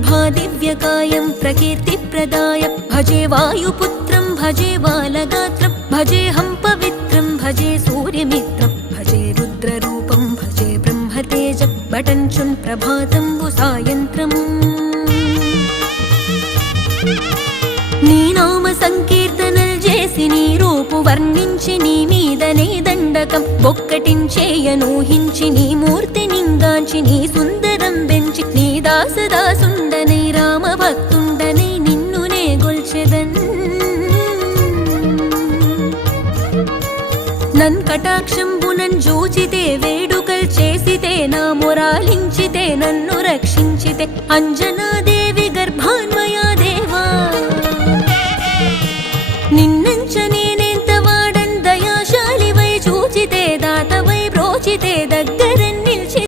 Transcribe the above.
ప్రభాదివ్యకాయం ప్రకీర్తిప్రదాయ భజే వాయుపుత్రం భజే బాలగాత్రం భజేహం పవిత్రం భజే సూర్యమిత్రం భజే రుద్రరూపం భజే బ్రహ్మతేజం బటంచున్ ప్రభాతంబు సాయంత్రము నీ నామ సంకీర్తనల్ చేసి నీ రూపు వర్ణించి నీ మీదనే దండకం బొక్కటించేయనూహించి నీ మూర్తి నింగాంచి నీ సుందరం బెంచి నీ దాసదాసుండనై రామ భక్తుండనై నిన్నునే గొల్చెదన్ నన్ కటాక్షంబునన్ జూచితే వేడుకల్ చేసితే నా మొరాలించితే నన్ను రక్షించితే అంజనా